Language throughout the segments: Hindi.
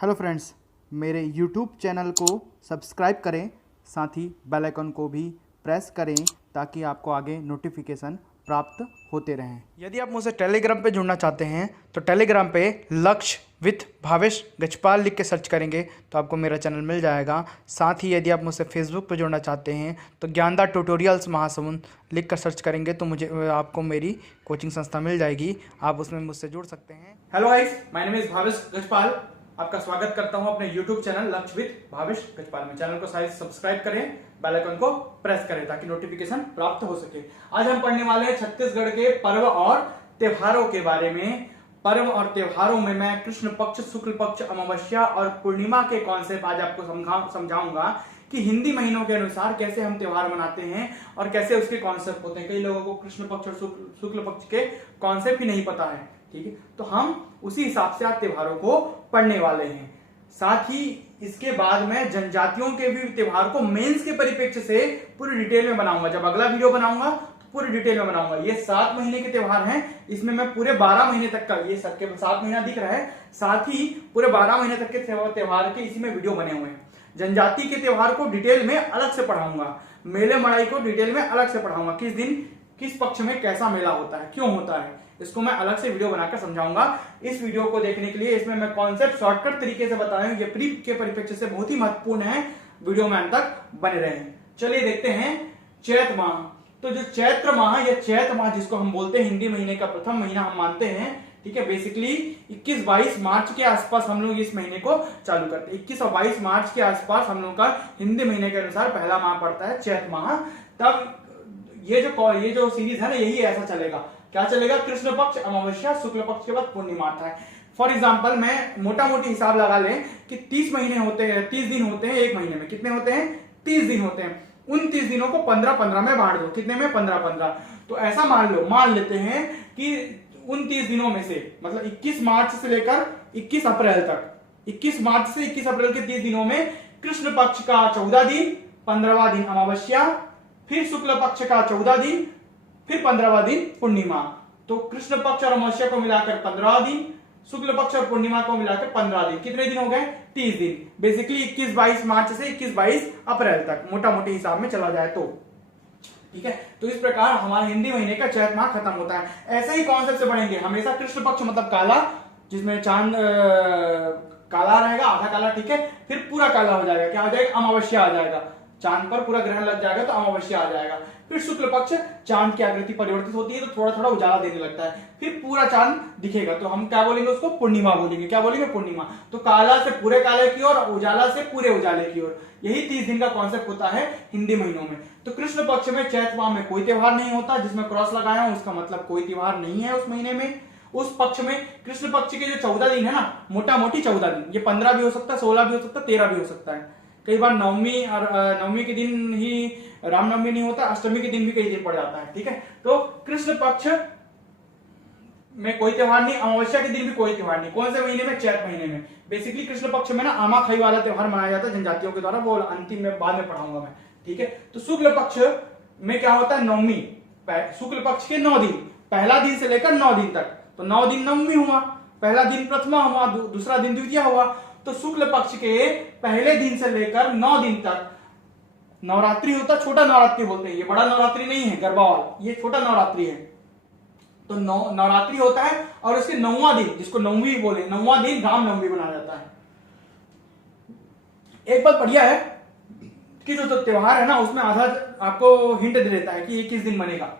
हेलो फ्रेंड्स, मेरे यूट्यूब चैनल को सब्सक्राइब करें, साथ ही बेल आइकन को भी प्रेस करें ताकि आपको आगे नोटिफिकेशन प्राप्त होते रहें। यदि आप मुझसे टेलीग्राम पे जुड़ना चाहते हैं तो टेलीग्राम पे लक्ष्य विथ भावेश गजपाल लिख के सर्च करेंगे तो आपको मेरा चैनल मिल जाएगा। साथ ही यदि आप मुझसे फेसबुक पे जुड़ना चाहते हैं तो ज्ञानदा ट्यूटोरियल्स महासमुंद लिख कर सर्च करेंगे तो आपको मेरी कोचिंग संस्था मिल जाएगी, आप उसमें मुझसे जुड़ सकते हैं। Hello guys, my name is Bhavesh Gajpal. आपका स्वागत करता हूं अपने YouTube चैनल लक्ष्य विथ भावेश गजपाल में। चैनल को सब्सक्राइब करें, बेल आइकन को प्रेस करें ताकि नोटिफिकेशन प्राप्त हो सके। आज हम पढ़ने वाले हैं छत्तीसगढ़ के पर्व और त्योहारों के बारे में। पर्व और त्योहारों में मैं कृष्ण पक्ष, शुक्ल पक्ष, अमावस्या और पूर्णिमा के कॉन्सेप्ट आज आपको समझाऊंगा कि हिंदी महीनों के अनुसार कैसे हम त्योहार मनाते हैं और कैसे उसके कॉन्सेप्ट होते हैं। कई लोगों को कृष्ण पक्ष और शुक्ल पक्ष के कॉन्सेप्ट ही नहीं पता है, ठीक है। तो हम उसी हिसाब से आज त्योहारों को पढ़ने वाले हैं। साथ ही इसके बाद मैं जनजातियों के भी त्योहार को मेंस के परिप्रेक्ष्य से पूरी डिटेल में बनाऊंगा। जब अगला वीडियो बनाऊंगा तो पूरी डिटेल में बनाऊंगा। ये 7 महीने के त्योहार हैं, इसमें मैं पूरे 12 महीने तक का, ये सबके 7 महीना दिख रहा है, साथ ही पूरे 12 महीने तक के त्योहार के इसी में वीडियो बने हुए हैं। जनजाति के त्योहार को डिटेल में अलग से पढ़ाऊंगा, मेले मड़ाई को डिटेल में अलग से पढ़ाऊंगा, किस दिन किस पक्ष में कैसा मेला होता है, क्यों होता है, इसको मैं अलग से वीडियो बनाकर समझाऊंगा। इस वीडियो को देखने के लिए इसमें मैं कॉन्सेप्ट शॉर्टकट तरीके से बता रहा हूं, ये प्री के परिप्रेक्ष्य से बहुत ही महत्वपूर्ण है। वीडियो में अंत तक बने रहें। चलिए देखते हैं चैत्र माह। तो जो चैत्र माह या चैत्र माह जिसको हम बोलते हैं, हिंदी महीने का प्रथम महीना हम मानते हैं, ठीक है। बेसिकली 21-22 मार्च के आसपास हम लोग इस महीने को चालू करते हैं। 21 और 22 मार्च के आसपास हम लोग का हिंदी महीने के अनुसार पहला माह पड़ता है चैत्र माह। तब ये जो सीरीज है ना, यही ऐसा चलेगा। क्या चलेगा? कृष्ण पक्ष, अमावस्या, शुक्ल पक्ष के बाद पूर्णिमा आता है। फॉर एग्जाम्पल मैं मोटा मोटी हिसाब लगा लें कि 30 महीने होते हैं, 30 दिन होते हैं एक महीने में। कितने होते हैं? 30 दिन होते हैं। उन 30 दिनों को 15-15 में बांट दो। कितने में? 15-15। तो ऐसा मान लेते हैं कि उन 30 दिनों में से, मतलब 21 मार्च से लेकर 21 अप्रैल तक, 21 मार्च से 21 अप्रैल के 30 दिनों में कृष्ण पक्ष का 14 दिन, 15वां दिन अमावस्या, फिर शुक्ल पक्ष का 14 दिन, फिर 15वां दिन पूर्णिमा। तो कृष्ण पक्ष और अमावस्या को मिलाकर 15 दिन, शुक्ल पक्ष और पूर्णिमा को मिलाकर 15 दिन। कितने दिन हो गए? 30 दिन। बेसिकली 21-22 मार्च से 21-22 अप्रैल तक मोटा मोटी हिसाब में चला जाए तो, ठीक है। तो इस प्रकार हमारा हिंदी महीने का चैत्र माह खत्म होता है। ऐसे ही कॉन्सेप्ट से बढ़ेंगे हमेशा। कृष्ण पक्ष मतलब काला, जिसमें चांद काला रहेगा, आधा काला, ठीक है। फिर पूरा काला हो जाएगा, क्या हो जाएगा? अमावस्या आ जाएगा। चांद पर पूरा ग्रहण लग जाएगा तो अमावस्या आ जाएगा। फिर शुक्ल पक्ष, चांद की आकृति परिवर्तित होती है तो थोड़ा थोड़ा उजाला देने लगता है, फिर पूरा चांद दिखेगा तो हम क्या बोलेंगे? उसको पूर्णिमा बोलेंगे। क्या बोलेंगे? पूर्णिमा। तो काला से पूरे काले की ओर, उजाला से पूरे उजाले की ओर। यही 30 दिन का कॉन्सेप्ट होता है हिंदी महीनों में। तो कृष्ण पक्ष में चैत्र माह में कोई त्योहार नहीं होता। जिसमें क्रॉस लगाया हूं उसका मतलब कोई त्योहार नहीं है उस महीने में। उस पक्ष में कृष्ण पक्ष के जो 14 दिन है ना, मोटा मोटी 14 दिन, ये 15 भी हो सकता है, 16 भी हो सकता है, 13 भी हो सकता है। कई बार नवमी और नवमी के दिन ही रामनवमी नहीं होता, अष्टमी के दिन भी कई दिन पड़ जाता है, ठीक है। तो कृष्ण पक्ष में कोई त्योहार नहीं, अमावस्या के दिन भी कोई त्योहार नहीं। कौन से महीने में? चैत्र महीने में। बेसिकली कृष्ण पक्ष में ना आमा खाई वाला त्योहार मनाया जाता है जनजातियों के द्वारा, वो अंतिम में बाद में पढ़ाऊंगा मैं, ठीक है। तो शुक्ल पक्ष में क्या होता है? नवमी। शुक्ल पक्ष के 9 दिन, पहला दिन से लेकर 9 दिन तक। तो 9 दिन नवमी हुआ, पहला दिन प्रथमा हुआ, दूसरा दिन द्वितीया हुआ। तो शुक्ल पक्ष के पहले दिन से लेकर 9 दिन तक नवरात्रि होता है। छोटा नवरात्रि बोलते हैं, ये बड़ा नवरात्रि नहीं है गरबा वाला, ये छोटा नवरात्रि है। तो नवरात्रि होता है और उसके 9वां दिन, जिसको नवमी बोले, 9वां दिन रामनवमी मनाया जाता है। एक बात बढ़िया है कि जो त्योहार है ना, उसमें आधा आपको हिंट दे देता है कि ये किस दिन बनेगा।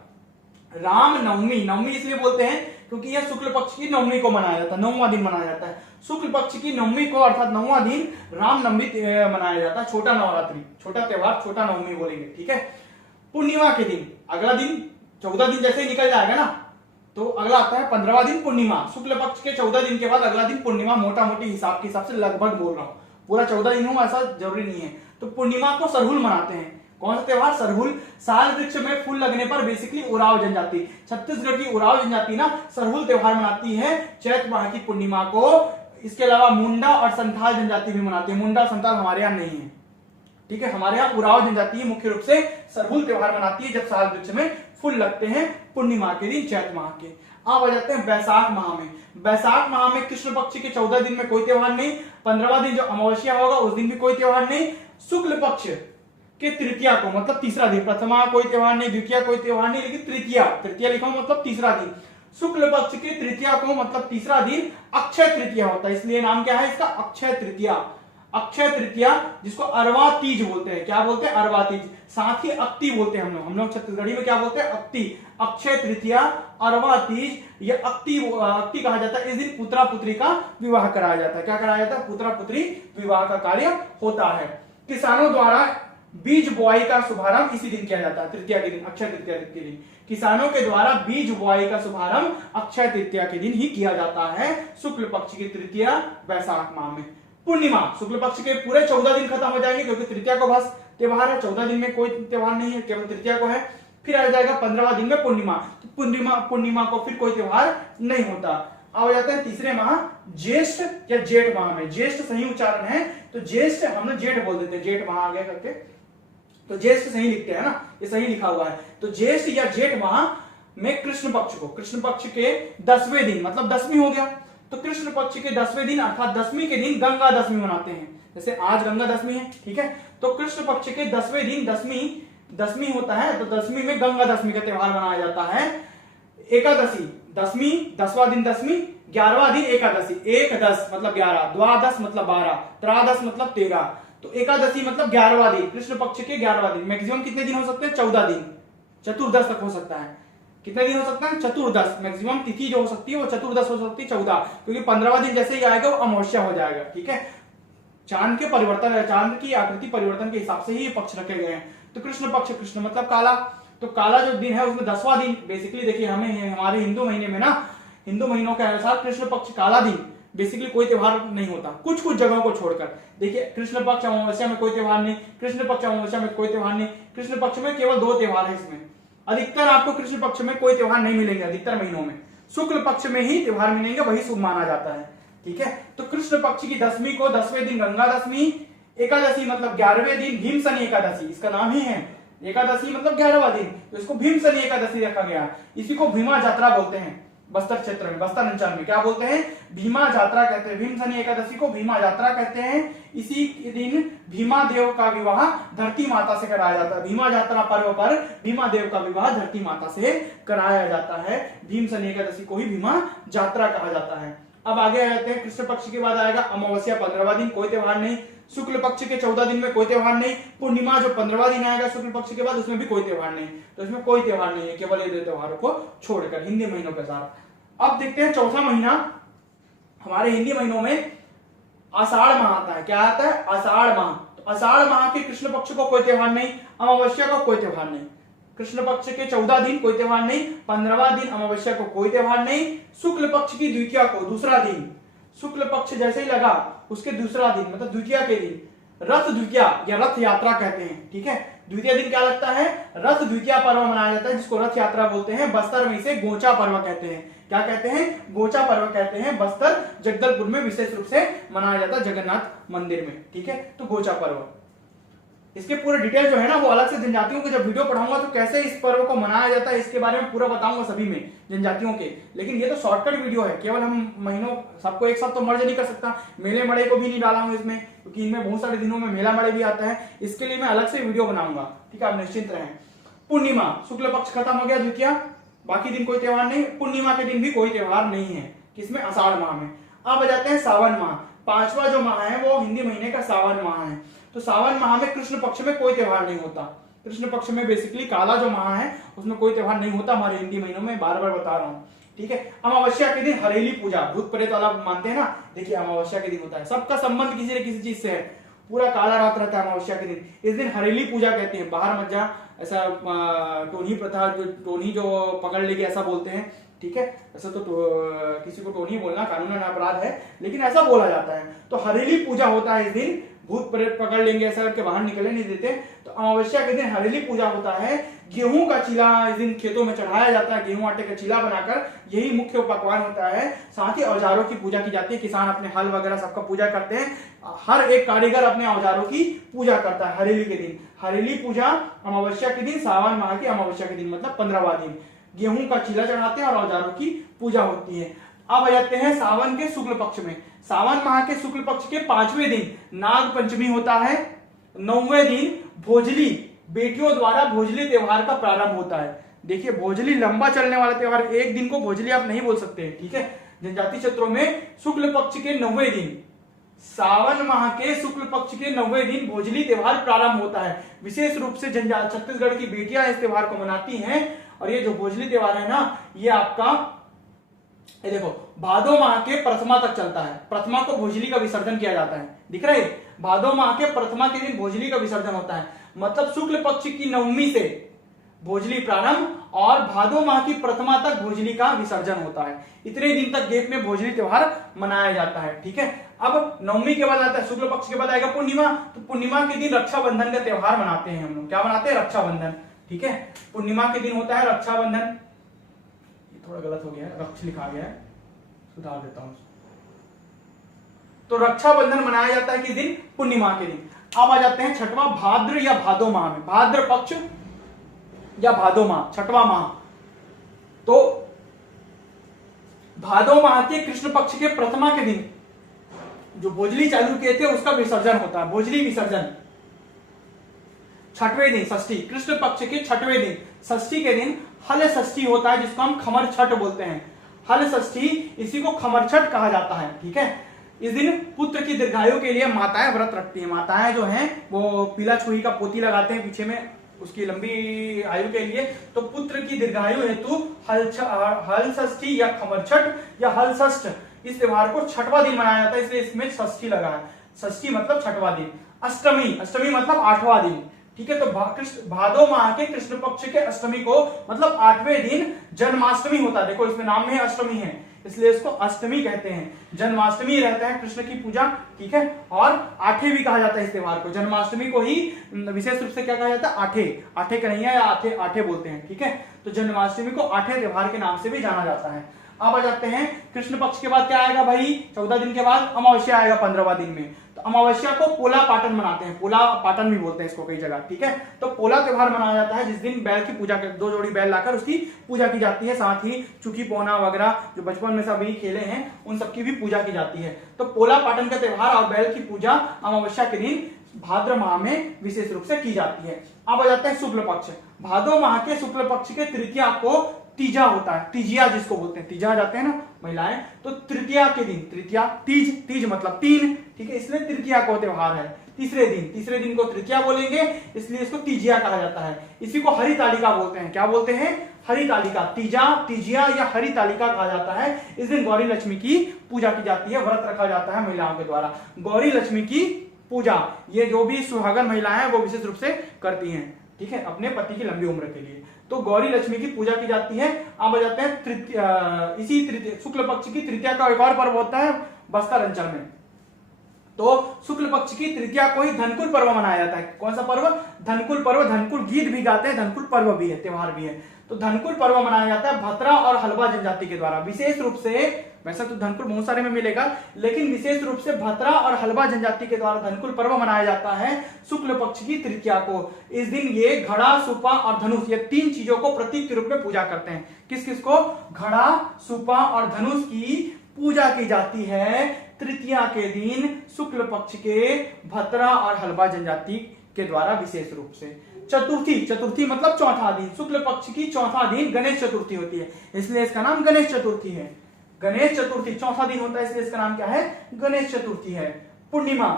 रामनवमी, नवमी इसलिए बोलते हैं क्योंकि यह शुक्ल पक्ष की नवमी को मनाया जाता है, 9वां दिन मनाया जाता है। शुक्ल पक्ष की नवमी को अर्थात 9वां दिन रामनवमी मनाया जाता है। छोटा नवरात्रि, छोटा त्योहार, छोटा नवमी बोलेंगे, ठीक है। पूर्णिमा के दिन, अगला दिन 14 दिन जैसे ही निकल जाएगा ना, तो अगला आता है 15वां दिन पूर्णिमा। शुक्ल पक्ष के 14 दिन के बाद अगला दिन पूर्णिमा। मोटा मोटी हिसाब के हिसाब से लगभग बोल रहा हूं, पूरा 14 दिन हो ऐसा जरूरी नहीं है। तो पूर्णिमा को सरहुल मनाते हैं। कौन सा त्योहार? सरहुल। साल वृक्ष में फूल लगने पर बेसिकली उराव जनजाति, छत्तीसगढ़ की उराव जनजाति ना सरहुल त्योहार मनाती है चैत्र माह की पूर्णिमा को। इसके अलावा मुंडा और संथाल जनजाति भी मनाती है। मुंडा संथाल हमारे यहाँ नहीं है, ठीक है। हमारे यहाँ उराव जनजाति मुख्य रूप से सरहुल त्योहार मनाती है जब साल वृक्ष में फूल लगते हैं पूर्णिमा के दिन, चैत्र माह के। अब आ जाते हैं वैशाख माह में। वैशाख माह में कृष्ण पक्ष के 14 दिन में कोई त्योहार नहीं, 15वां दिन जो अमावस्या होगा उस दिन भी कोई त्योहार नहीं, शुक्ल पक्ष के तृतीया को मतलब तीसरा दिन, प्रथमा कोई त्योहार नहीं, द्वितीया कोई त्योहार नहीं, लेकिन तृतीया लिखा मतलब तीसरा दिन, शुक्ल पक्ष के तृतीया को मतलब तीसरा दिन अक्षय तृतीया होता है, इसलिए नाम क्या है इसका अक्षय तृतीया। अक्षय तृतीया जिसको अरवा तीज बोलते हैं, क्या बोलते हैं अरवा तीज, साथ ही अक्ति बोलते हैं हम लोग छत्तीसगढ़ी में क्या बोलते हैं अक्ति। अक्षय तृतीया, अरवा तीज, ये अक्ति कहा जाता है। इस दिन पुत्रा पुत्री का विवाह कराया जाता है। क्या कराया जाता है? पुत्रा पुत्री विवाह का कार्य होता है। किसानों द्वारा बीज बुआई का शुभारंभ इसी दिन किया जाता है, तृतीया के दिन, अक्षय तृतीया के दिन। किसानों के द्वारा बीज बुआई का शुभारंभ अक्षय तृतीया के दिन ही किया जाता है, शुक्ल पक्ष की तृतीया वैशाख माह में। पूर्णिमा, शुक्ल पक्ष के पूरे 14 दिन खत्म हो जाएंगे क्योंकि तृतीया को बस त्योहार है, 14 दिन में कोई त्योहार नहीं है, केवल तृतीया को है। फिर आ जाएगा 15वां दिन में पूर्णिमा, तो पूर्णिमा को फिर कोई त्योहार नहीं होता। अब जाते हैं तीसरे माह ज्येष्ठ या जेठ माह में। ज्येष्ठ सही उच्चारण है तो ज्येष्ठ, हमने जेठ बोल देते हैं, जेठ माह आगे करके, तो ज्येष्ठ सही लिखते हैं ना, ये सही लिखा हुआ है। तो ज्येष्ठ या जेठ माह में कृष्ण पक्ष के 10वें दिन मतलब दसवीं हो गया, तो कृष्ण पक्ष के 10वें दिन अर्थात दसवीं के दिन गंगा दशमी मनाते हैं। जैसे आज गंगा दशमी है, ठीक है, तो कृष्ण पक्ष के 10वें दिन दसवीं होता है, तो दसवीं में गंगा दशमी का त्योहार मनाया जाता है। एकादशी, दसवीं, 10वां दिन दसवीं, 11वां दिन एकादशी। 1-10 मतलब 11, द्वादश मतलब 12, त्रादश मतलब 13, तो एकादशी मतलब 11वां दिन, कृष्ण पक्ष के 11वां दिन। मैक्सिमम कितने दिन हो सकते हैं? 14 दिन, चतुर्दश तक हो सकता है। कितने दिन हो सकता है? चतुर्दश। मैक्सिमम तिथि जो हो सकती है वो चतुर्दश हो सकती है, 14, क्योंकि 15वां दिन जैसे ही आएगा वो अमावस्या हो जाएगा, ठीक है। चांद के परिवर्तन, चांद की आकृति परिवर्तन के हिसाब से ही ये पक्ष रखे गए हैं। तो कृष्ण पक्ष, कृष्ण मतलब काला, तो काला जो दिन है उसमें 10वां दिन, बेसिकली देखिए हमें हमारे हिंदू महीने में ना, हिंदू महीनों के अनुसार कृष्ण पक्ष काला दिन बेसिकली कोई त्योहार नहीं होता, कुछ जगहों को छोड़कर। देखिए कृष्ण पक्ष अमावस्या में कोई त्योहार नहीं, कृष्ण पक्ष अमावस्या में कोई त्योहार नहीं, कृष्ण पक्ष में केवल 2 त्योहार है इसमें। अधिकतर आपको कृष्ण पक्ष में कोई त्योहार नहीं मिलेंगे, अधिकतर महीनों में शुक्ल पक्ष में ही त्योहार मिलेंगे, वही शुभ माना जाता है, ठीक है। तो कृष्ण पक्ष की दसवीं को 10वें दिन गंगा दशमी, एकादशी मतलब 11वें दिन भीमसनी एकादशी, इसका नाम ही है एकादशी मतलब 11वां दिन, तो इसको भीमसनी एकादशी रखा गया। इसी को भीमा जात्रा बोलते हैं, बस्तर क्षेत्र में, बस्तर अंचल में क्या बोलते हैं? भीमा जात्रा कहते हैं। भीमसनी एकादशी को भीमा जात्रा कहते हैं। इसी दिन भीमा देव का विवाह धरती माता से कराया जाता है। भीमा जात्रा पर्व पर भीमा देव का विवाह धरती माता से कराया जाता है। भीमसनी एकादशी को ही भीमा जात्रा कहा जाता है। अब आगे आ जाते हैं, कृष्ण पक्ष के बाद आएगा अमावस्या, 15वां दिन, कोई त्योहार नहीं। शुक्ल पक्ष के 14 दिन में कोई त्योहार नहीं। पूर्णिमा जो 15वां दिन आएगा शुक्ल पक्ष के बाद, उसमें भी कोई त्योहार नहीं, तो इसमें कोई त्योहार नहीं है, केवल ये 2 त्योहारों को छोड़कर हिंदी महीनों के साथ। अब देखते हैं चौथा महीना हमारे हिंदी महीनों में आषाढ़ माह आता है। क्या आता है? आषाढ़ माह। तो आषाढ़ माह के कृष्ण पक्ष को कोई त्योहार नहीं, अमावस्या को कोई त्योहार नहीं। कृष्ण पक्ष के 14 दिन कोई त्योहार नहीं, 15वां दिन अमावस्या को कोई त्योहार नहीं। शुक्ल पक्ष की द्वितीया को दूसरा दिन, शुक्ल पक्ष जैसे ही लगा उसके दूसरा दिन मतलब द्वितीया के दिन रथ द्वितीया या रथ यात्रा कहते हैं, ठीक है। द्वितीय दिन क्या लगता है? रथ द्वितीया पर्व मनाया जाता है, जिसको रथ यात्रा बोलते हैं। बस्तर में इसे गोचा पर्व कहते हैं। क्या कहते हैं? गोचा पर्व कहते हैं। बस्तर जगदलपुर में विशेष रूप से मनाया जाता है, जगन्नाथ मंदिर में, ठीक है। तो गोचा पर्व, इसके पूरे डिटेल जो है ना वो अलग से जनजातियों के जब वीडियो पढ़ाऊंगा तो कैसे इस पर्व को मनाया जाता है इसके बारे में पूरा बताऊंगा सभी में जनजातियों के। लेकिन ये तो शॉर्टकट वीडियो है, केवल हम महीनों सबको एक साथ तो मर्ज नहीं कर सकता। मेले मड़े को भी नहीं डाला हूं इसमें, क्योंकि इनमें बहुत सारे दिनों में मेला मड़े भी आता है, इसके लिए मैं अलग से वीडियो बनाऊंगा, ठीक है, आप निश्चिंत रहें। पूर्णिमा, शुक्ल पक्ष खत्म हो गया, द्वितीया, बाकी दिन कोई त्योहार नहीं। पूर्णिमा के दिन भी कोई त्योहार नहीं है, किसमें? आषाढ़ माह में। अब जाते हैं सावन माह। 5वां जो माह है वो हिंदी महीने का सावन माह है। तो सावन माह में कृष्ण पक्ष में कोई त्योहार नहीं होता। कृष्ण पक्ष में बेसिकली काला जो माह है उसमें कोई त्योहार नहीं होता हमारे हिंदी महीनों में, बार बार बता रहा हूँ, ठीक है। अमावस्या के दिन हरेली पूजा, भूत प्रेत वाला मानते हैं ना, देखिए अमावस्या के दिन होता है, सबका संबंध किसी न किसी चीज से है, पूरा काला रात रहता है अमावस्या के दिन। इस दिन हरेली पूजा कहते हैं, बाहर मत जा, ऐसा टोनी प्रथा, टोनी जो पकड़ लेगी ऐसा बोलते हैं, ठीक है। ऐसा तो किसी को टोनी बोलना कानूनन अपराध है, लेकिन ऐसा बोला जाता है। तो हरेली पूजा होता है इस दिन, भूत प्रेत पकड़ लेंगे ऐसा करके बाहर निकलने नहीं देते। तो अमावस्या के दिन हरेली पूजा होता है। गेहूं का चीला इस दिन खेतों में चढ़ाया जाता है, गेहूं आटे का चीला बनाकर, यही मुख्य पकवान होता है। साथ ही औजारों की पूजा की जाती है, किसान अपने हल वगैरह सबका पूजा करते हैं, हर एक कारीगर अपने औजारों की पूजा करता है हरेली के दिन। हरेली पूजा अमावस्या के दिन, सावन माह की अमावस्या के दिन मतलब 15वां दिन। गेहूं का चीला चढ़ाते हैं और औजारों की पूजा होती है। अब आ जाते हैं सावन के शुक्ल पक्ष में। सावन माह के शुक्ल पक्ष के 5वें दिन नाग पंचमी होता है। 9वें दिन भोजली, बेटियों द्वारा भोजली त्योहार का प्रारंभ होता है। देखिए भोजली लंबा चलने वाला त्योहार, एक दिन को भोजली आप नहीं बोल सकते, ठीक है। जनजातीय क्षेत्रों में शुक्ल पक्ष के 9वें दिन, सावन माह के शुक्ल पक्ष के 9वें दिन भोजली त्योहार प्रारंभ होता है। विशेष रूप से छत्तीसगढ़ की बेटियां इस त्योहार को मनाती हैं। और ये जो भोजली त्योहार है ना, ये आपका ये देखो भादो माह के प्रथमा तक चलता है। प्रथमा को भोजली का विसर्जन किया जाता है, दिख रहा है। भादो माह के प्रथमा के दिन भोजली का विसर्जन होता है, मतलब शुक्ल पक्ष की 9वीं से भोजली प्रारंभ और भादो माह की प्रथमा तक भोजली का विसर्जन होता है। इतने दिन तक गेप में भोजली त्योहार मनाया जाता है, ठीक है। अब 9वीं के बाद आता है शुक्ल पक्ष के बाद आएगा पूर्णिमा। तो पूर्णिमा के दिन रक्षाबंधन का त्योहार मनाते हैं हम लोग। क्या मनाते हैं? रक्षाबंधन, ठीक है। पूर्णिमा के दिन होता है रक्षाबंधन। थोड़ा गलत हो गया है, रक्ष लिखा गया है, सुधार देता हूं। तो रक्षाबंधन मनाया जाता है किस दिन? पूर्णिमा के दिन। अब आ जाते हैं छठवां भाद्र या भादो माह में। भाद्र पक्ष या भादो माह, छठवां माह। तो भादो माह के कृष्ण पक्ष के प्रथमा के दिन जो भोजली चालू किए थे उसका विसर्जन होता है, भोजली विसर्जन। छठवें दिन षष्ठी, कृष्ण पक्ष के छठवें दिन षष्ठी के दिन हल षष्ठी होता है, जिसको हम खमर छठ बोलते हैं। हल षष्ठी, इसी को खमर छठ कहा जाता है, ठीक है। इस दिन पुत्र की दीर्घायु के लिए माताएं व्रत रखती हैं। माताएं जो हैं वो पीला छुई का पोती लगाते हैं पीछे में उसकी लंबी आयु के लिए। तो पुत्र की दीर्घायु हेतु हल षष्ठी या खमर छठ या हल षष्ठ, इस त्योहार को छठवां दिन मनाया जाता है, इसलिए इसमें षष्ठी लगा है। षष्ठी मतलब छठवां दिन। अष्टमी, अष्टमी मतलब 8वां दिन, ठीक है। तो भादो माह के कृष्ण पक्ष के अष्टमी को मतलब 8वें दिन जन्माष्टमी होता है। देखो इसमें नाम में अष्टमी है, इसलिए इसको अष्टमी कहते हैं। जन्माष्टमी रहता है कृष्ण की पूजा, ठीक है। और आठे भी कहा जाता है इस त्योहार को। जन्माष्टमी को ही विशेष रूप से क्या कहा जाता है? आठे, आठे कन्हैया या आठे आठे बोलते हैं, ठीक है। तो जन्माष्टमी को आठे त्योहार के नाम से भी जाना जाता है। अब आ जाते हैं कृष्ण पक्ष के बाद क्या आएगा भाई? 14 दिन के बाद अमावस्या आएगा 15वां दिन में। तो अमावस्या को पोला पाटन मनाते हैं, पोला पाटन भी बोलते हैं इसको कई जगह, ठीक है। तो पोला त्योहार मनाया जाता है जिस दिन बैल की पूजा, 2 जोड़ी बैल लाकर उसकी पूजा की जाती है। साथ ही चुकी पोना वगैरह जो बचपन में सभी खेले हैं उन सबकी भी पूजा की जाती है। तो पोला पाटन का त्योहार और बैल की पूजा अमावस्या के दिन भाद्र माह में विशेष रूप से की जाती है। अब आ जाता है शुक्ल पक्ष। भादो माह के शुक्ल पक्ष के तृतीया को तीजा होता है, तीजिया जिसको बोलते हैं, तीजा जाते हैं ना महिलाएं, तो तृतीया के दिन, तृतीया तीज, तीज मतलब 3, ठीक है, इसलिए तृतीया को त्योहार है। तीसरे दिन को तृतीया बोलेंगे, इसलिए इसको तीजिया कहा जाता है। इसी को हरि तालिका बोलते हैं। क्या बोलते हैं? हरि तालिका। तीजा, तीजिया या हरि तालिका कहा जाता है। इस दिन गौरी लक्ष्मी की पूजा की जाती है, व्रत रखा जाता है महिलाओं के द्वारा। गौरी लक्ष्मी की पूजा ये जो भी सुहागन महिलाएं हैं वो विशेष रूप से करती हैं, ठीक है, अपने पति की लंबी उम्र के लिए। तो गौरी लक्ष्मी की पूजा की जाती है। अब आ जाते हैं इसी तृतीय शुक्ल पक्ष की तृतीया का एक और पर्व होता है बस्तर अंचल में। तो शुक्ल पक्ष की तृतीया को ही धनकुल पर्व मनाया जाता है। कौन सा पर्व? धनकुल पर्व। धनकुल गीत भी गाते हैं, धनकुल पर्व भी है, त्योहार भी है। तो धनकुल पर्व मनाया जाता है भतरा और हलबा जनजाति के द्वारा। विशेष रूप से, वैसे तो धनकुल बहुत सारे में मिलेगा, लेकिन विशेष रूप से भतरा और हलबा जनजाति के द्वारा धनकुल पर्व मनाया जाता है शुक्ल पक्ष की तृतीया को। इस दिन ये घड़ा, सुपा और धनुष, ये 3 चीजों को प्रतीक के रूप में पूजा करते हैं। किस किस को? घड़ा, सुपा और धनुष की पूजा की जाती है तृतीया के दिन शुक्ल पक्ष के भतरा और हलबा जनजाति के द्वारा विशेष रूप से। चतुर्थी, चतुर्थी मतलब चौथा दिन, शुक्ल पक्ष की चौथा दिन गणेश चतुर्थी होती है, इसलिए इसका नाम गणेश चतुर्थी है। गणेश चतुर्थी चौथा दिन होता है, इसलिए इसका नाम क्या है? गणेश चतुर्थी है। पूर्णिमा,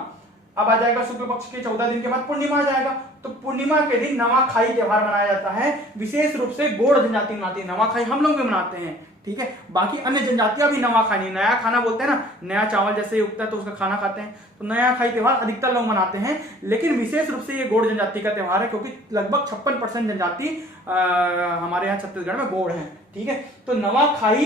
अब आ जाएगा शुक्ल पक्ष के 14 दिन के बाद पूर्णिमा आ जाएगा। तो पूर्णिमा के दिन नवाखाई त्योहार मनाया जाता है। विशेष रूप से गोड़ जनजाति मनाती है। नवाखाई हम लोग भी मनाते हैं, ठीक है। बाकी अन्य जनजातियां भी नवाखाई, नया खाना बोलते हैं ना, नया चावल जैसे ही उगता है तो उसका खाना खाते हैं। तो नया खाई त्योहार अधिकतर लोग मनाते हैं, लेकिन विशेष रूप से ये गोड़ जनजाति का त्योहार है, क्योंकि लगभग 56% जनजाति हमारे यहाँ छत्तीसगढ़ में गोड़ है, ठीक है। तो नवाखाई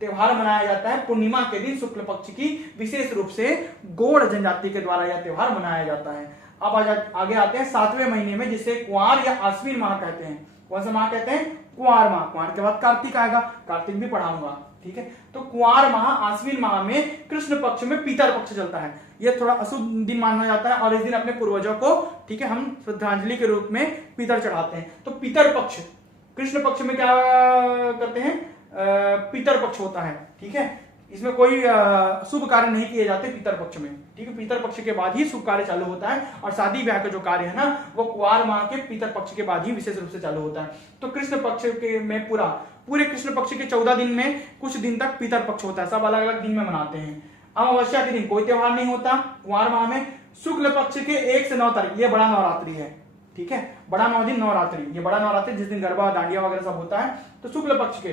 त्योहार मनाया जाता है पूर्णिमा के दिन शुक्ल पक्ष की, विशेष रूप से गोड़ जनजाति के द्वारा यह त्योहार मनाया जाता है। अब आगे आते हैं 7वें महीने में, जिसे कुंवार या आश्विन माह कहते हैं। कौन सा माह कहते हैं? कुंवार माह। कुंवार के बाद कार्तिक आएगा, कार्तिक भी पढ़ाऊंगा, ठीक है। तो कुंवार माह, आश्विन माह में कृष्ण पक्ष में पितर पक्ष चलता है। यह थोड़ा अशुभ दिन माना जाता है और इस दिन अपने पूर्वजों को, ठीक है, हम श्रद्धांजलि के रूप में पितर चढ़ाते हैं। तो पितर पक्ष कृष्ण पक्ष में क्या करते हैं, पितर पक्ष होता है, ठीक है। इसमें कोई शुभ कार्य नहीं किए जाते पितर पक्ष में, ठीक है। पितर पक्ष के बाद ही शुभ कार्य चालू होता है, और शादी ब्याह का जो कार्य है ना वो कुंवार माह के पितर पक्ष के बाद ही विशेष रूप से चालू होता है। तो कृष्ण पक्ष के में पूरे कृष्ण पक्ष के 14 दिन में कुछ दिन तक पितर पक्ष होता है, सब अलग अलग दिन में मनाते हैं। अमावस्या के दिन कोई त्योहार नहीं होता कुंवार माह में। शुक्ल पक्ष के 1 से 9 तारीख ये बड़ा नवरात्रि है, ठीक है। बड़ा 9 दिन नवरात्रि, ये बड़ा नवरात्रि जिस दिन गरबा दांडिया वगैरह सब होता है। तो शुक्ल पक्ष के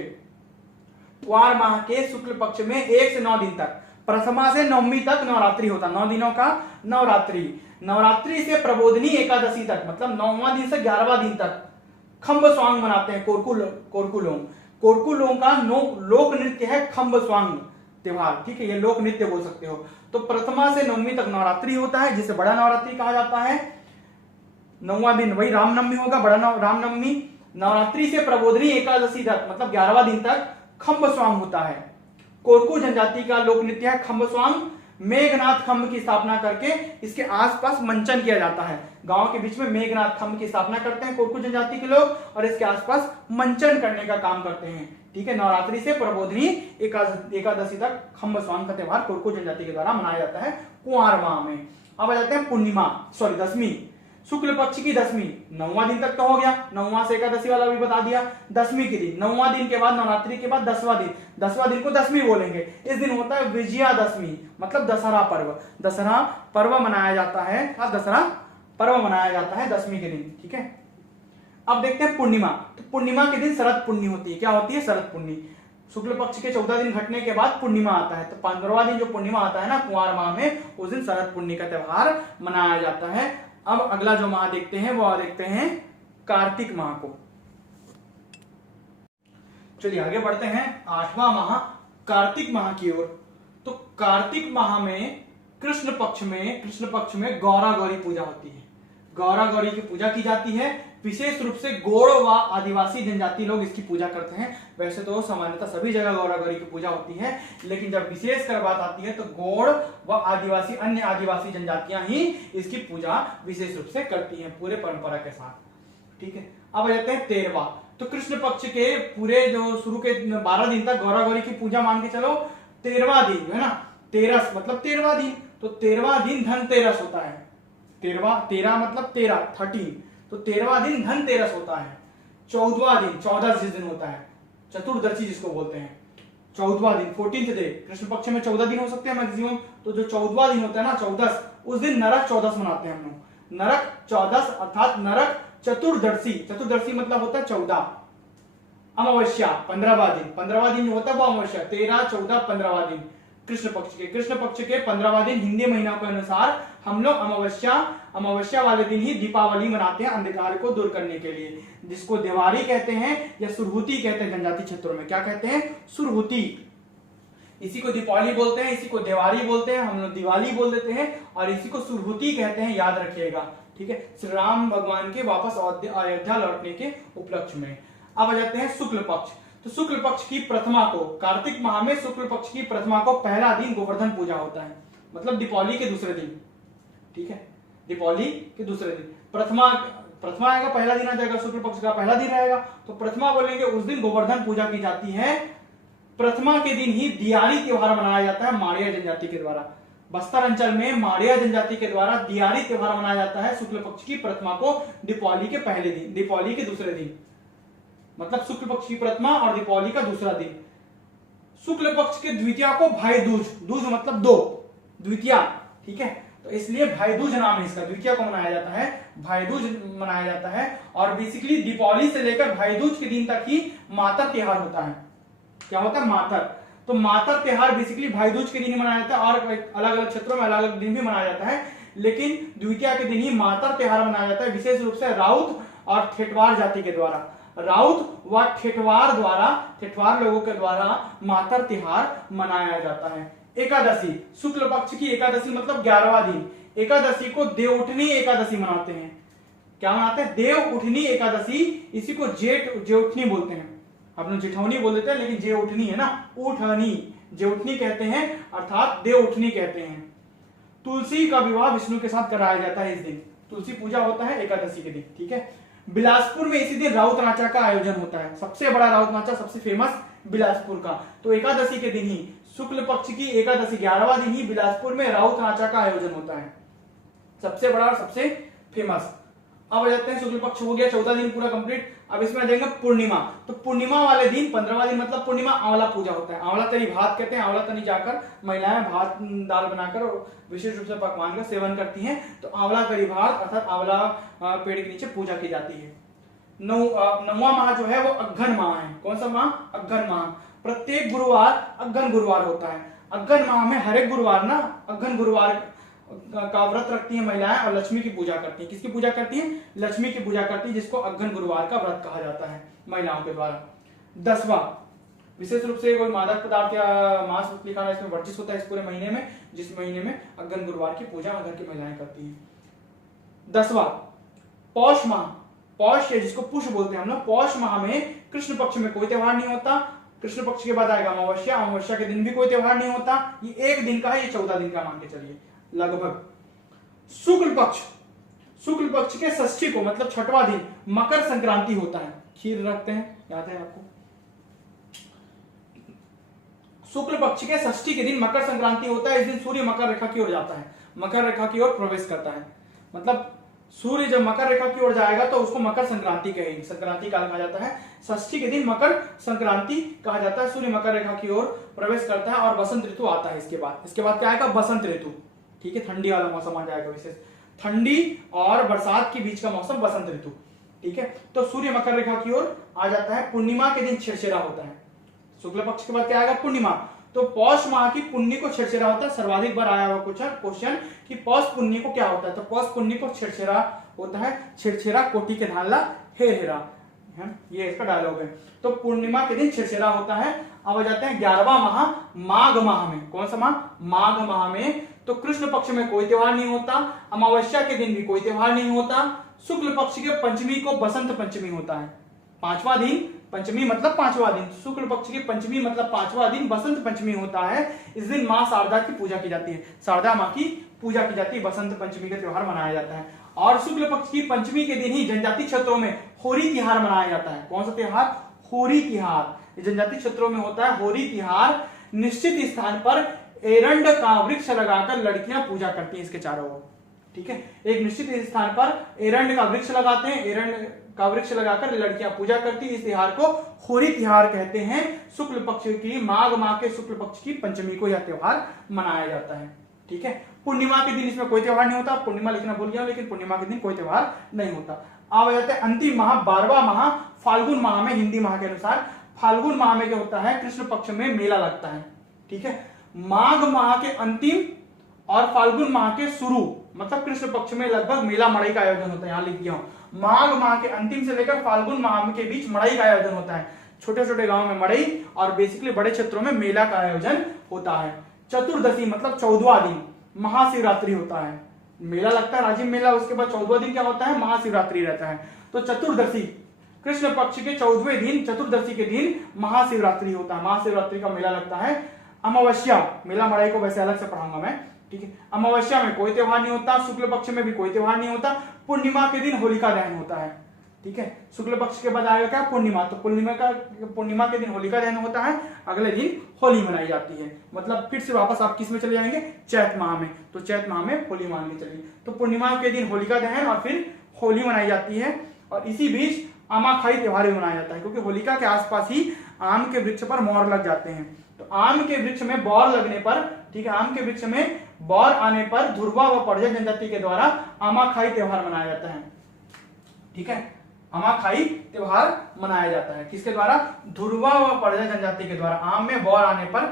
कुंवार माह के शुक्ल पक्ष में 1 से 9 दिन तक, प्रथमा से नवमी तक नवरात्रि होता है, 9 दिनों का नवरात्रि। नवरात्रि से प्रबोधनी एकादशी तक, मतलब 9वां दिन से 11वां दिन तक खम्ब स्वांग मनाते हैं कोरकुलों का लोक नृत्य है खम्ब स्वांग त्योहार, ठीक है। ये लोक नृत्य बोल सकते हो। तो प्रथमा से नवमी तक नवरात्रि होता है, जिसे बड़ा नवरात्रि कहा जाता है। 9वां दिन वही रामनवमी होगा, बड़ा रामनवमी। नवरात्रि से प्रबोधनी एकादशी तक, मतलब 11वां दिन तक खम्ब स्वांग होता है। कोरकू जनजाति का लोक नृत्य है खम्ब स्वांग। मेघनाथ खम्ब की स्थापना करके इसके आसपास मंचन किया जाता है। गांव के बीच में मेघनाथ खम्ब की स्थापना करते हैं कोरकू जनजाति के लोग, और इसके आसपास मंचन करने का काम करते हैं, ठीक है। नवरात्रि से प्रबोधनी एकादशी तक खम्ब स्वांग का त्योहार कोरकू जनजाति के द्वारा मनाया जाता है कुंवार माह में। अब आ जाते हैं दसवीं, शुक्ल पक्ष की दसवीं। 9वां दिन तक तो हो गया, 9वां से एकादशी वाला भी बता दिया। दसवीं के दिन, 9वां दिन के बाद नवरात्रि के बाद 10वां दिन को दसवीं बोलेंगे। इस दिन होता है विजयादशमी, मतलब दशहरा पर्व मनाया जाता है। दशहरा पर्व मनाया जाता है दसवीं के दिन, ठीक है। अब देखते हैं पूर्णिमा। तो पूर्णिमा के दिन शरद पुण्य होती है। क्या होती है? शरद पुण्य। शुक्ल पक्ष के 14 दिन घटने के बाद पूर्णिमा आता है, तो 15वां दिन जो पूर्णिमा आता है ना कुंवार माह में, उस दिन शरद पुण्य का त्योहार मनाया जाता है। अब अगला जो माह देखते हैं वो देखते हैं कार्तिक माह को। चलिए आगे बढ़ते हैं 8वां माह कार्तिक माह की ओर। तो कार्तिक माह में कृष्ण पक्ष में गौरा गौरी पूजा होती है। गौरा गौरी की पूजा की जाती है। विशेष रूप से गोड़ व आदिवासी जनजाति लोग इसकी पूजा करते हैं। वैसे तो सामान्यतः सभी जगह गौरा गौरी की पूजा होती है, लेकिन जब विशेष कर बात आती है तो गोड़ व अन्य आदिवासी जनजातियां ही इसकी पूजा विशेष रूप से करती हैं पूरे परंपरा के साथ, ठीक है। अब आ जाते हैं 13वां। तो कृष्ण पक्ष के पूरे जो शुरू के 12 दिन तक गौरा गौरी की पूजा मान के चलो। 13वां दिन जो है ना, 13 मतलब 13वां दिन, तो 13वां दिन धनतेरस होता है। 13 मतलब 13 तो 13वां दिन धनतेरस होता है। 14वां दिन, 14 जिस दिन होता है, चतुर्दशी जिसको बोलते हैं, 14वां दिन 14th डे। कृष्ण पक्ष में 14 दिन हो सकते हैं मैक्सिमम, तो जो 14वां दिन होता है ना 14, उस दिन नरक 14 मनाते हैं हम लोग। नरक 14 अर्थात नरक चतुर्दशी मतलब होता है 14। अमावस्या 15वां दिन जो होता है वो अमावस्या, 13, 14, 15वां दिन कृष्ण पक्ष के 15वां दिन हिंदी महीना के अनुसार हम लोग अमावस्या वाले दिन ही दीपावली मनाते हैं, अंधकार को दूर करने के लिए, जिसको दिवाली कहते हैं या सुरहुती कहते हैं जनजाति क्षेत्रों में। क्या कहते हैं? सुरहुती। इसी को दीपावली बोलते हैं, इसी को दिवाली बोलते हैं, हम लोग दिवाली बोल देते हैं, और इसी को सुरहुती कहते हैं, याद रखिएगा, ठीक है। श्री राम भगवान के वापस अयोध्या लौटने के उपलक्ष्य में। अब आ जाते हैं शुक्ल पक्ष। तो शुक्ल पक्ष की प्रथमा को, कार्तिक माह में शुक्ल पक्ष की प्रथमा को पहला दिन गोवर्धन पूजा होता है, मतलब दीपावली के दूसरे दिन, ठीक है। दीपावली के दूसरे दिन प्रथमा आएगा, पहला दिन आ जाएगा, शुक्ल पक्ष का पहला दिन रहेगा, तो प्रथमा बोलेंगे। उस दिन गोवर्धन पूजा की जाती है। प्रथमा के दिन ही दियारी त्योहार मनाया जाता है माड़िया जनजाति के द्वारा। बस्तर अंचल में माड़िया जनजाति के द्वारा दियारी त्योहार मनाया जाता है शुक्ल पक्ष की प्रथमा को, दीपावली के पहले दिन, दीपावली के दूसरे दिन, मतलब शुक्ल पक्ष की प्रथमा और दीपावली का दूसरा दिन। शुक्ल पक्ष के द्वितीया को भाई दूज मतलब 2, द्वितीया, ठीक है। तो इसलिए भाई दूज नाम है इसका, द्वितीया को मनाया जाता है, भाई दूज मनाया जाता है। और बेसिकली दीपावली से लेकर भाई दूज के दिन तक ही मातर त्योहार होता है। क्या होता है? मातर। तो मातर त्योहार बेसिकली भाई दूज के दिन ही मनाया जाता है, और अलग अलग क्षेत्रों में अलग अलग दिन भी मनाया जाता है, लेकिन द्वितीया के दिन ही मातर त्योहार मनाया जाता है, विशेष रूप से राउत और ठेठवार जाति के द्वारा। राउत व ठेठवार लोगों के द्वारा मातर त्योहार मनाया जाता है। एकादशी, शुक्ल पक्ष की एकादशी मतलब 11वां दिन। एकादशी को देवउठनी एकादशी मनाते हैं। क्या मनाते हैं? देवउठनी एकादशी। इसी को जेठनी बोलते हैं, हम लोग जेठौनी बोल देते हैं, लेकिन जेठनी है ना, उठनी, जेठनी कहते हैं, अर्थात देवउठनी कहते हैं। तुलसी का विवाह विष्णु के साथ कराया जाता है इस दिन, तुलसी पूजा होता है एकादशी के दिन, ठीक है। बिलासपुर में इसी दिन राउत नाचा का आयोजन होता है, सबसे बड़ा राउत नाचा, सबसे फेमस बिलासपुर का। तो एकादशी के दिन ही, शुक्ल पक्ष की एकादशी 11वां दिन ही बिलासपुर में राउत नाचा का आयोजन होता है, सबसे बड़ा और सबसे फेमस। अब आ जाते हैं, शुक्ल पक्ष हो गया, 14 दिन पूरा कंप्लीट। अब इसमें आ जाएंगे पूर्णिमा। तो पूर्णिमा वाले दिन 15वां दिन मतलब पूर्णिमा, आंवला पूजा होता है। आंवला तरी भात कहते हैं, आंवला तरी जाकर महिलाएं भात दाल बनाकर विशेष रूप से पकवान का सेवन करती हैं। तो आंवला करी भात अर्थात आंवला पेड़ के नीचे पूजा की जाती है। नौवां माह जो है वो अग्घन माह है। कौन सा माह? अग्घन माह। प्रत्येक गुरुवार अग्घन गुरुवार होता है। अग्घन माह में हर एक गुरुवार ना अग्घन गुरुवार का व्रत रखती है महिलाएं और लक्ष्मी की पूजा करती है। किसकी पूजा करती है? लक्ष्मी की पूजा करती है, जिसको अग्घन गुरुवार का व्रत कहा जाता है महिलाओं के द्वारा। 10वां, विशेष रूप से कोई मादक पदार्थ या मांस मछली खाना इसमें वर्जित होता है इस पूरे महीने में, जिस महीने में अग्घन गुरुवार की पूजा घर की महिलाएं करती है। 10वां, पौष माह। पौष जिसको पुष बोलते हैं हम लोग, पौष माह में कृष्ण पक्ष में कोई त्योहार नहीं होता। कृष्ण पक्ष के बाद आएगा अमावस्या, अमावस्या के दिन भी कोई त्योहार नहीं होता। ये एक दिन का है, ये 14 दिन का मान के चलिए लगभग। शुक्ल पक्ष, शुक्ल पक्ष के षष्ठी को मतलब 6वां दिन मकर संक्रांति होता है। खीर रखते हैं, याद है आपको? शुक्ल पक्ष के षष्ठी के दिन मकर संक्रांति होता है। इस दिन सूर्य मकर रेखा की ओर जाता है, मकर रेखा की ओर प्रवेश करता है। मतलब सूर्य जब मकर रेखा की ओर जाएगा तो उसको मकर संक्रांति कहेंगे, संक्रांति काल कहा जाता है। षष्ठी के दिन मकर संक्रांति कहा जाता है। सूर्य मकर रेखा की ओर प्रवेश करता है और बसंत ऋतु आता है। इसके बाद क्या आएगा? बसंत ऋतु। ठीक है, ठंडी वाला मौसम आ जाएगा, विशेष ठंडी और बरसात के बीच का मौसम बसंत ऋतु। ठीक है, तो सूर्य मकर रेखा की ओर आ जाता है। पूर्णिमा के दिन छिरछिरा होता है। शुक्ल पक्ष के बाद क्या आएगा? पूर्णिमा। तो पौष माह की पुण्य को छिरछिरा होता है। सर्वाधिक बार आया हुआ क्वेश्चन कि पौष पुण्य को क्या होता है, तो पौष पुण्य को छिरछिरा होता है। छिरछिरा कोटि के ढाला हेर हेरा, ये इसका डायलॉग है। तो पूर्णिमा के दिन छिरछिरा होता है। अब आ जाते हैं 11वां माह, माघ माह में। कौन सा माह? माघ माह में तो कृष्ण पक्ष में कोई त्योहार नहीं होता, अमावस्या के दिन भी कोई त्योहार नहीं होता। शुक्ल पक्ष के पंचमी को बसंत पंचमी होता है। 5वां दिन, पंचमी मतलब 5वां दिन, शुक्ल पक्ष की पंचमी मतलब 5वां दिन बसंत पंचमी होता है। इस दिन मां शारदा की पूजा की जाती है, शारदा मां की पूजा की जाती है। बसंत पंचमी का त्योहार मनाया जाता है। और शुक्ल पक्ष की पंचमी के दिन ही जनजातीय क्षेत्रों में होरी तिहार मनाया जाता है। कौन सा त्योहार? होरी तिहार। जनजातीय क्षेत्रों में होता है होरी तिहार। निश्चित स्थान पर एरंड का वृक्ष लगाकर लड़कियां पूजा करती हैं इसके चारों ओर। ठीक है, एक निश्चित स्थान पर एरंड का वृक्ष लगाते हैं, एरंड का वृक्ष लगाकर लड़कियां पूजा करती है। इस त्योहार को होरी तिहार कहते हैं। शुक्ल पक्ष की, माघ माह के शुक्ल पक्ष की पंचमी को यह त्योहार मनाया जाता है। ठीक है, पूर्णिमा के दिन इसमें कोई त्योहार नहीं होता। पूर्णिमा लिखना भूल गया, लेकिन पूर्णिमा के दिन कोई त्योहार नहीं होता। अब आ जाते हैं अंतिम माह, 12वां माह, फाल्गुन माह में। हिंदी माह के अनुसार फाल्गुन माह में क्या होता है? कृष्ण पक्ष में मेला लगता है। ठीक है, माघ माह के अंतिम और फाल्गुन माह के शुरू मतलब कृष्ण पक्ष में लगभग मेला मड़ई का आयोजन होता है। यहां लिख दिया हूं, माघ माह के अंतिम से लेकर फाल्गुन माह के बीच मड़ई का आयोजन होता है। छोटे छोटे गांव में मड़ई और बेसिकली बड़े क्षेत्रों में मेला का आयोजन होता है। चतुर्दशी मतलब 14वां दिन महाशिवरात्रि होता है। मेला लगता है राजीव मेला, उसके बाद 14वां दिन क्या होता है? महाशिवरात्रि रहता है। तो चतुर्दशी कृष्ण पक्ष के 14वें दिन, चतुर्दशी के दिन महाशिवरात्रि होता है। महाशिवरात्रि का मेला लगता है। अमावस्या, मेला मड़ाई को वैसे अलग से पढ़ाऊंगा मैं। ठीक है, अमावस्या में कोई त्योहार नहीं होता। शुक्ल पक्ष में भी कोई त्योहार नहीं होता। पूर्णिमा के दिन होलिका दहन होता है। ठीक है, शुक्ल पक्ष के बाद आएगा क्या? पूर्णिमा। तो पूर्णिमा के दिन होलिका दहन होता है। अगले दिन होली मनाई जाती है। मतलब फिर से वापस आप किस में चले जाएंगे? चैत माह में। तो चैत माह में होली मान के चलिए। तो पूर्णिमा के दिन होलिका दहन और फिर होली मनाई जाती है। और इसी बीच आमाखाई त्योहार भी मनाया जाता है, क्योंकि होलिका के आसपास ही आम के वृक्ष पर मोर लग जाते हैं। तो आम के वृक्ष में बौर लगने पर, ठीक है, आम के वृक्ष में बौर आने पर धुरवा व परिजन जनजाति के द्वारा आमाखाई त्योहार मनाया जाता है। ठीक है, आमाखाई त्योहार मनाया जाता है। किसके द्वारा? धुरवा व परिजन जनजाति के द्वारा। आम में बौर आने पर,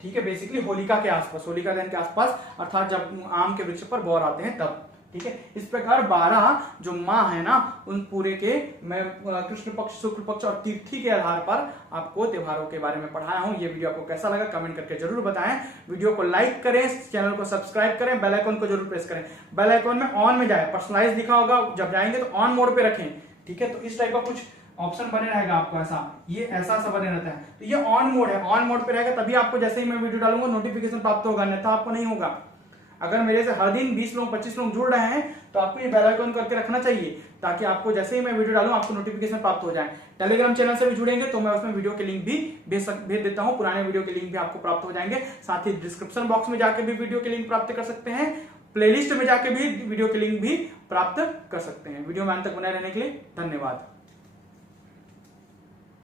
ठीक है, बेसिकली होलिका के आसपास, होलिका दहन के आसपास, अर्थात जब आम के वृक्ष पर बौर आते हैं तब। ठीक है, इस प्रकार 12 जो माह है ना, उन पूरे के मैं कृष्ण पक्ष, शुक्ल पक्ष और तीर्थी के आधार पर आपको त्योहारों के बारे में पढ़ाया हूं। ये वीडियो आपको कैसा लगा कमेंट करके जरूर बताएं। वीडियो को लाइक करें, चैनल को सब्सक्राइब करें, बेल आइकन को जरूर प्रेस करें। बेल आइकन में ऑन में जाए, पर्सनलाइज लिखा होगा, जब जाएंगे तो ऑन मोड पे रखें। ठीक है, तो इस टाइप का कुछ ऑप्शन बने रहेगा आपको, ऐसा बने रहता है। तो ये ऑन मोड है, ऑन मोड पे रहेगा, तभी आपको जैसे ही मैं वीडियो डालूंगा नोटिफिकेशन प्राप्त होगा, अन्यथा आपको नहीं होगा। अगर मेरे से हर दिन 20 लोग 25 लोग जुड़ रहे हैं तो आपको ये बेल आइकन करके रखना चाहिए, ताकि आपको जैसे ही मैं वीडियो डालूं आपको नोटिफिकेशन प्राप्त हो जाए। टेलीग्राम चैनल से भी जुड़ेंगे तो मैं उसमें वीडियो के लिंक भी भेज देता हूं, पुराने वीडियो के लिंक भी आपको प्राप्त हो जाएंगे। साथ ही डिस्क्रिप्शन बॉक्स में जाके भी वीडियो के लिंक प्राप्त कर सकते हैं, प्लेलिस्ट में जाके भी वीडियो के लिंक भी प्राप्त कर सकते हैं। वीडियो में अंत तक बने रहने के लिए धन्यवाद।